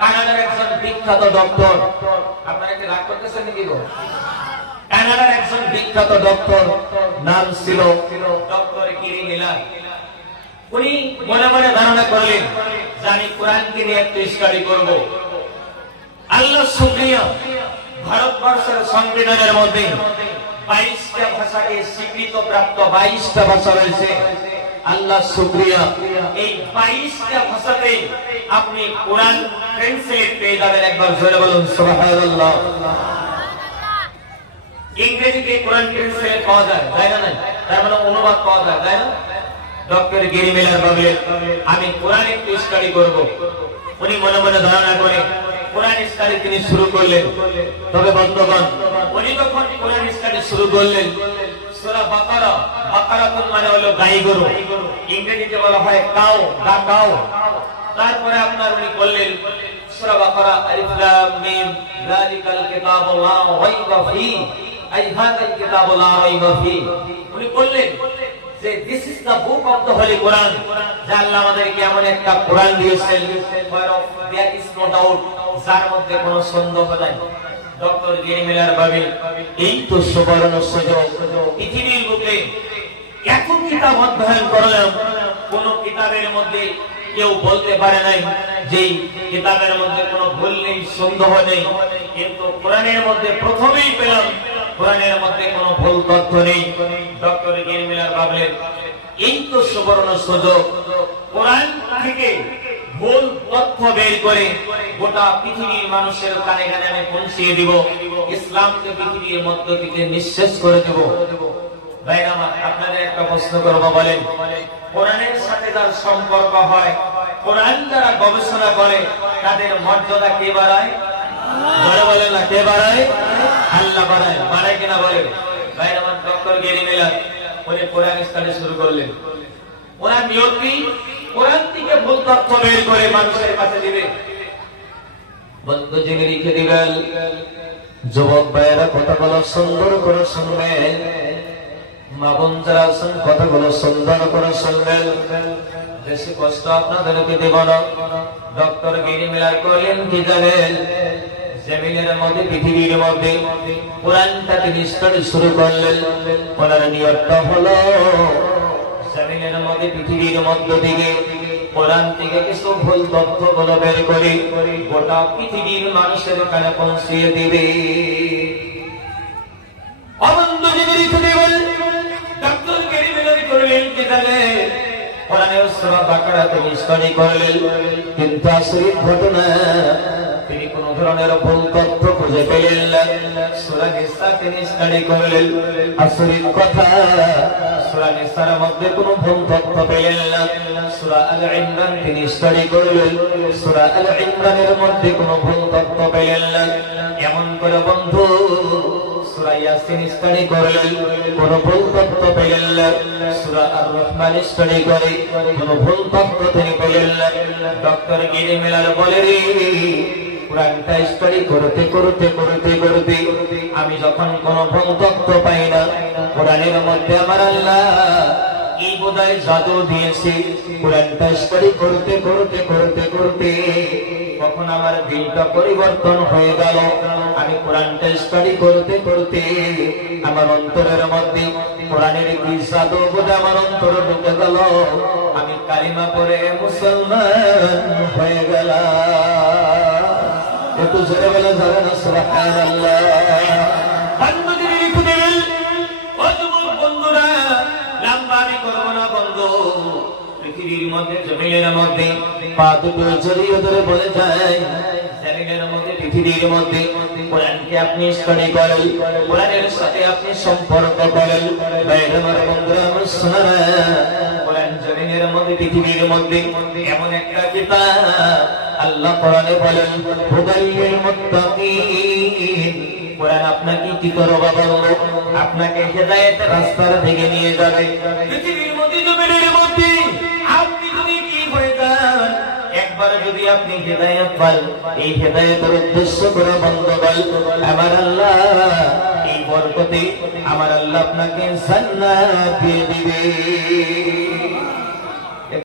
কানাডার একজন বিখ্যাত ডক্টর, আপনারা কি রাগ করতেছেন নাকি গো? কানাডার একজন বিখ্যাত ডক্টর, নাম ছিল ডক্টর গিরি মিলার। উনি মনে মনে ধারণা করলেন যে আমি কোরআনকে নিয়ে একটু স্টাডি করব। আল্লাহ শুকরিয়া, ভারতবর্ষের সংবিধানের মধ্যে 22টা ভাষাকে স্বীকৃত প্রাপ্ত 22টা ভাষা রয়েছে। আল্লাহ শুকরিয়া, এই 22টা ভাষাতে আপনি কোরআন ট্রান্সলেট পেয়ে যাবেন। একবার জোরে বলুন সুবহানাল্লাহ। ইংরেজিতে কোরআন ট্রান্সলেট পাওয়া যায়, তাই না? তার মানে অনুবাদ পাওয়া যায়, তাই না? ডক্টর গিরি মিলার বললেন আমি কোরআন একটু স্টাডি করব। উনি মনে মনে ধারণা করে কোরআন স্টাডি তিনি শুরু করলেন। তবে বন্ধুগণ, উনি যখন কোরআন স্টাডি শুরু করলেন, সূরা বাকারা, বাকারাতুন মানে হলো গাই গরু, ইংরেজিতে বলা হয় কাউ, দা কাউ। তারপরে আপনার উনি বললেন সূরা বাকারা, আলিফ লাম মিম যালিকাল কিতাবু লা রাইবা ফি, আই হাযাল কিতাবু লা রাইবা ফি। উনি বললেন যে this is the book of the holy Quran, যে আল্লাহ আমাদেরকে এমন একটা কোরআন দিয়েছেন দেয়ার ইজ নো ডাউট, যার মধ্যে কোনো সন্দেহ নাই। ডক্টর গিরি মিলার ভাবে এই তো সুবর্ণ সুযোগ, পৃথিবীর বুকে এত কিতাব অধ্যয়ন করলাম, কোন কিতাবের মধ্যে কেউ বলতে পারে নাই যে কিতাবের মধ্যে কোনো ভুল নেই, সন্দেহ নেই, কিন্তু কোরআনের মধ্যে প্রথমেই পেলাম কোরআনের মধ্যে কোনো ভুল তথ্য নেই। ডক্টর গিরি মিলার ভাবলেন এই তো সুবর্ণ সুযোগ, কোরআন থেকে ভুল তথ্য বের করে গোটা পৃথিবীর মানুষের কানে কানে আমি পৌঁছিয়ে দিব, ইসলামকে পৃথিবীর মধ্য থেকে নিঃশেষ করে দেব। ভাইরা আমার, আপনাদের একটা প্রশ্ন করব, বলেন কোরআনের সাথে যার সম্পর্ক হয়, কোরআন যারা গবেষণা করে, তাদের মর্যাদা কে বাড়ায়? বলে বলেন না, কে বাড়ায়? আল্লাহ বাড়ায়। বাড়ায় কিনা বলেন? ভাইরা আমার, ডক্টর গিরি মিলার উনি কোরআন স্টাডি শুরু করলেন। ওনার নিয়ত কি? কোরআন থেকে ভুল তথ্য বের করে মানুষের কাছে দিবে। বন্ধু জেনে রেখে দিবেন, যুবক ভাইয়েরা কথাগুলো সুন্দর করে শুনবেন, মা বোন যারা আছেন কথাগুলো সুন্দর করে শুনবেন, বেশি কষ্ট আপনাদেরকে দেব না। ডক্টর গিরি মিলার করলেন কি জানেন? জমিনের মধ্যে, পৃথিবীর মধ্যে কোরআনটা তিনি স্টাডি শুরু করলেন। ওনার নিয়তটা হলো জমিনের মধ্যে, পৃথিবীর মধ্য থেকে কোরআন থেকে কিছু ভুল তথ্য গুলো বের করে গোটা পৃথিবীর মানুষের কানে পৌঁছিয়ে দিবে। ডক্টর গিরি মিলার করলেন কি জানেন? কোরআনের সূরা বাকারা তিনি স্টাডি করলেন, কিন্তু আশ্চর্যের ঘটনা, তিনি কোন ধরনের ভুল তথ্য খুঁজে পেলেন না। সূরা নিসা তিনি স্টাডি করলেন, আশ্চর্যের কথা, সূরা নিসার মধ্যে কোনো ভুল তথ্য পেলেন না। সূরা আল ইমরান তিনি স্টাডি করলেন, সূরা আল ইমরানের মধ্যে কোনো ভুল তথ্য পেলেন না। এমন করে বন্ধু সূরা ইয়াসিন স্টাডি করলেন, কোনো ভুল তথ্য পেলেন না। সূরা আর রহমান স্টাডি করে কোনো ভুল তথ্য তিনি পেলেন না। ডক্টর গিরি মিলার বলে রে, কোরআনটা স্টাডি করতে করতে করতে করতে আমি যখন কোনো ভুল তথ্য পাই না, কোরআনের মধ্যে আমার আল্লাহ এই বোধহয় জাদু দিয়েছে। কোরআনটা স্টাডি করতে করতে করতে করতে কখন আমার দিলটা পরিবর্তন হয়ে গেল। আমি কোরআনটা স্টাডি করতে করতে আমার অন্তরের মধ্যে কোরআনের কি জাদু বোধ আমার অন্তরে ঢুকে গেল। আমি কালিমা পড়ে মুসলমান হয়ে গেলাম। একটু জোরে বলে যাবে না সুবহানাল্লাহ। বন্ধুরা, লম্বা আমি করবো না বন্ধু। পৃথিবীর মধ্যে, জমিনের মধ্যে পা দুটো জড়িয়ে ধরে বলে যায়, জমিনের মধ্যে, পৃথিবীর মধ্যে কোরআনকে আপনি স্টাডি করেন, কোরআনের সাথে আপনি সম্পর্ক করেন। আমার বন্ধুরা, আমার সোনারা, কোরআন জমিনের মধ্যে, পৃথিবীর মধ্যে এমন একটা কিতাব, আল্লাহ কোরআনে বলেন হুদাল লিল মুত্তাকিন। কোরআন আপনাকে কি করবে বলবো? আপনাকে হেদায়েতের রাস্তার দিকে নিয়ে যাবে। পৃথিবীর মধ্যে, জমিনের মধ্যে আপনি যদি কি হয়ে যান, একবার যদি আপনি হেদায়েত পান, এই হেদায়েতের উদ্দেশ্য করে বন্ধুগণ, আমার আল্লাহ এই বরকতে আমার আল্লাহ আপনাকে জান্নাত দিয়ে দিবে।